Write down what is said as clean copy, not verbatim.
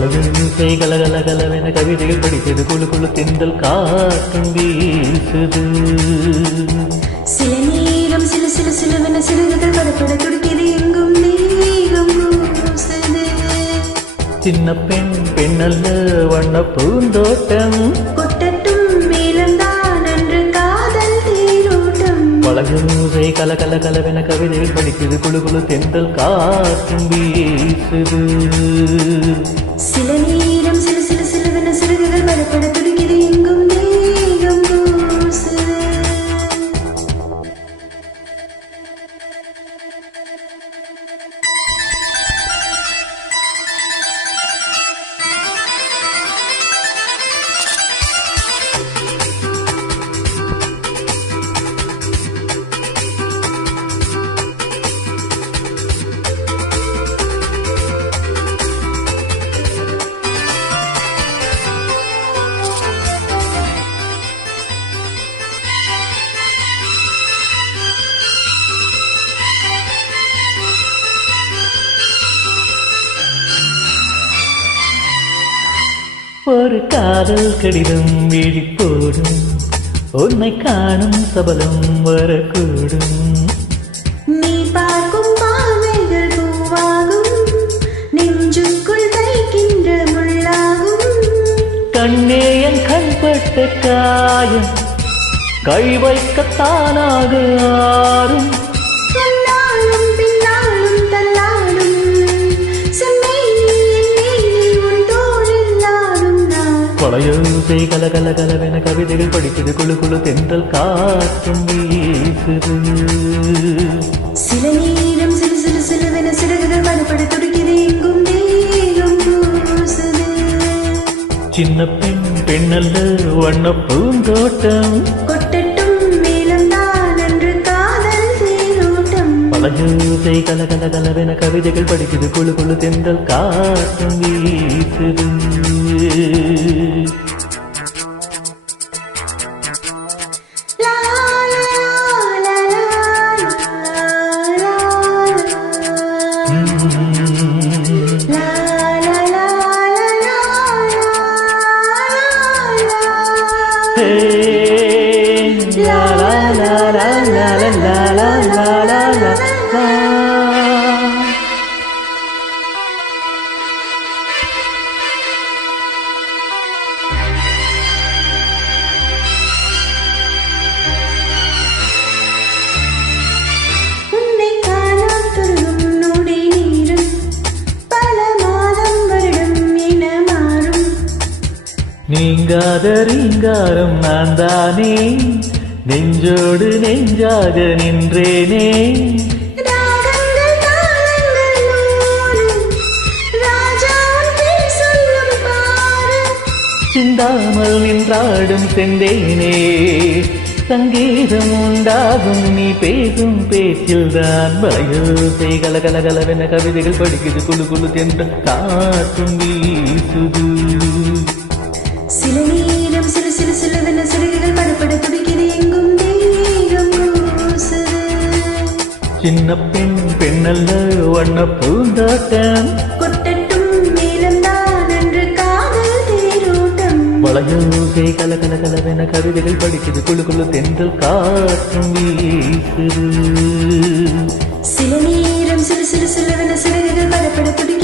பழகை கலகலகலவென கவிதைகள் படித்தது குழு குழு தென்றல் காற்றும் வீசுது. சில நேரம் சில சில சிலவென சிறுகுகள் படப்பட துடிக்கிறது எங்கும் நீகம் பூசுது. சின்ன பெண் பெண்ணல்ல வண்ண பூந்தோட்டம் கொட்டட்டும் மேலம்தான் அன்று காதல் தேரோட்டம். பழகை கலகலகலவென கவிதைகள் படித்தது குழு குழு தென்றல் காற்றும் வீசுது. சில நேரம் சில சில சிலவென சிறுகுகள் படப்பட துடிக்கிறது எங்கும் நீகம் பூசுது. ஒரு காதல் கடிதம் விழிப்போடும் உன்னை காணும் சபலம் வரக்கூடும். நீ பார்க்கும் பார்வைகள் பூவாகும் நெஞ்சுக்குள் தைக்கின்ற முள்ளாகும். கண்ணே என் கண்பட்ட காயம் கை வைக்கத்தானாக ஆறும். முன்னாலும் பின்னாலும் தள்ளாடும் செம்மை உன் தோளில் ஆடும் நான். பழையோசை கலகலகலவென கவிதைகள் படித்தது குழு குழு தென்றல் காற்றும் வீசுது. சில நேரம் சிறு சிறு சிலுவென சிறகுகள் படப்பட துடிக்கிறது எங்கும் தேகம் பூசுது. சின்ன பெண் பெண்ணல்ல வண்ண பூந்தோட்டம் கொட்டட்டும் மேலம்தான் அன்று காதல் தேரோட்டம். பழகை கலகலகலவென கவிதைகள் படிக்குது குழு குழு தென்றல் காற்றும் வீசுது. லா லா லா லா லா லா லா லா. La la la la la la la la la la la. உன்னை காணாத்துருகும் நொடி நீரும் பல மாதம் வருடம் என மாறும். நீங்காத ரீங்காரம் நான் தானே நெஞ்சோடு நெஞ்சாக நின்றேனே. ராகங்கள் தாளங்கள் நூறு ராஜாவின் பேர் சொல்லும் பாரு. சிந்தாமல் நின்றாடும் செந்தேனே சங்கீதம் உண்டாகும் நீ பேசும் பேச்சில்தான். பழையோசை கலகலகலவென கவிதைகள் படிக்குது குழு குழு தென்றல் காற்றும் வீசுது. சில நேரம் சிறு சிறு சிலுவென சிறுகுகள் படப்பட துடிக்கிறது எங்கும் தேகம் பூசுது. சின்ன பெண் பெண்ணல்ல வண்ண பூந்தோட்டம் கொட்டட்டும் மேலம்தான் அன்று காதல் தேரோட்டம். பழையோசை கலகலகலவென கவிதைகள் படிக்குது குழு குழு தென்றல் காற்றும் வீசுது. சில நேரம் சிறு சிறு சிலுவென சிறுகுகள் படப்பட துடிக்கிறது